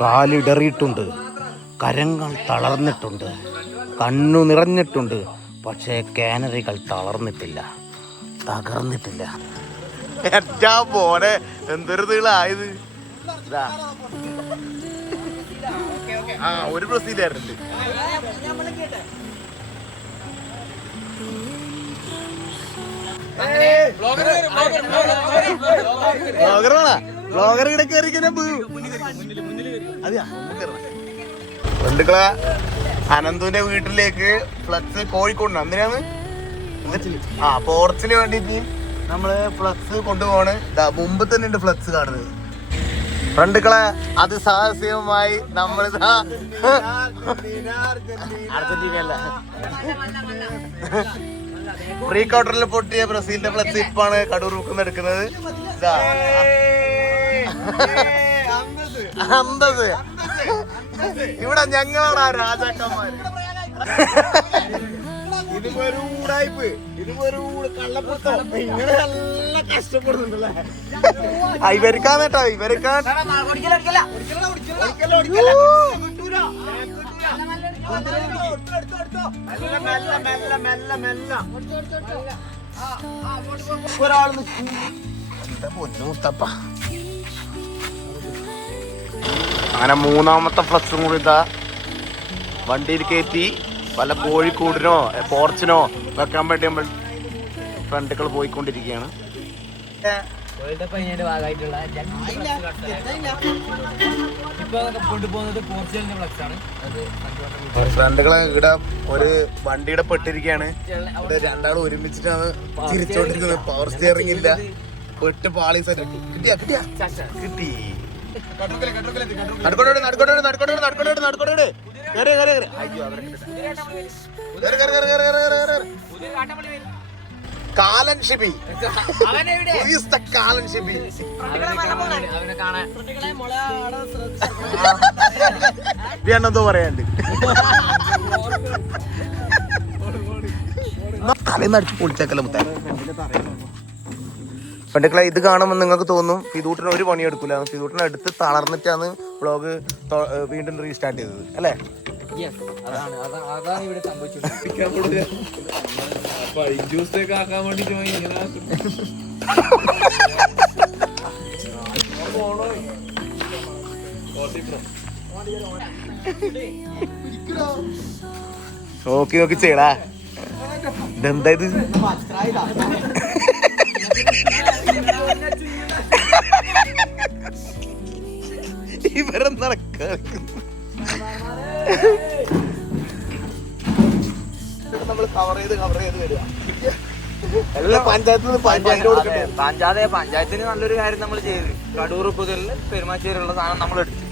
കാലിടറിയിട്ടുണ്ട്, കരങ്ങൾ തളർന്നിട്ടുണ്ട്, കണ്ണു നിറഞ്ഞിട്ടുണ്ട്. പക്ഷേ കാനറികൾ തളർന്നിട്ടില്ല, തകർന്നിട്ടില്ല. എറ്റാ പോരെ, എന്തൊരു നീളായത്. ഒരു പ്രസിഡന്റ് ബ്ലോഗർ ഇവിടെ കയറിക്കനെ ബന്ധുക്കളെ അനന്തുവിന്റെ വീട്ടിലേക്ക് ഫ്ലക്സ് കോഴിക്കോട് എന്തിനാണ് പോർച്ചിന് വേണ്ടിട്ട് നമ്മള് ഫ്ലക്സ് കൊണ്ടുപോണ്. മുമ്പ് തന്നെ ഉണ്ട് ഫ്ലക്സ് കാണുന്നത്. ഫ്രണ്ടുക്കളെ അതിസാഹസികമായി നമ്മൾ അർജന്റീനയല്ല പ്രീ ക്വാർട്ടറിൽ പൊട്ടിയ ബ്രസീലിന്റെ ഫ്ലക്സ് ഇപ്പാണ് കടൂർ ബുക്കിന്ന് എടുക്കുന്നത്. ഇവിടെ ഞങ്ങളാണ് ആ രാജാക്കന്മാര്. ഇതുപോലെ ഊടായ്പ്, ഇതുപോലെ കള്ളപ്പുത്തോ ഇങ്ങനെ നല്ല കഷ്ടപ്പെടുന്നുണ്ടല്ലേ. ഇവർക്കാ കേട്ടോ, ഇവർക്കാൻ പൊന്നൂത്തപ്പ. അങ്ങനെ മൂന്നാമത്തെ ഫ്ലക്സും കൂടി ഇതാ വണ്ടിയിൽ കയറ്റി വല്ല കോഴിക്കൂടിനോ പോർച്ചിനോ വെക്കാൻ വേണ്ടി നമ്മൾ ഫ്രണ്ടുകൾ പോയിക്കൊണ്ടിരിക്കുകയാണ്. ഫ്രണ്ടുകളെ ഇവിടെ ഒരു വണ്ടിയുടെ പെട്ടിരിക്കുകയാണ്. ഇവിടെ രണ്ടാളും ഒരുമിച്ചിട്ടാണ് തിരിച്ചോണ്ടിരിക്കുന്നത്. പവർ സ്റ്റിയറിംഗ് ഇല്ല, പെട്ട് പാളി കിട്ടി. കാലൻ ഷിബി, കാലൻ ഷിബി എന്നെന്തോ പറയാണ്ട് തലേന്നടിച്ച് പൊളിച്ചേക്കല്ല മുത്ത. പണ്ടുക്കളെ ഇത് കാണുമ്പോൾ നിങ്ങൾക്ക് തോന്നും ഫിദൂട്ടിന് ഒരു പണിയെടുക്കില്ല. ഫിദൂട്ടിനെ എടുത്ത് തളർന്നിട്ടാണ് വ്ളോഗ് വീണ്ടും റീസ്റ്റാർട്ട് ചെയ്തത് അല്ലേ? നോക്കി നോക്കി ചെയ്യടാ. ഇതെന്താ ഇത്? ഇവരെന്താ നമ്മൾ കവർ ചെയ്ത് വരിക. പഞ്ചായത്തിന് നല്ലൊരു കാര്യം നമ്മൾ ചെയ്ത് കടൂർ പുതിയ പെരുമാച്ചേരിയുള്ള സാധനം നമ്മൾ എടുത്തു.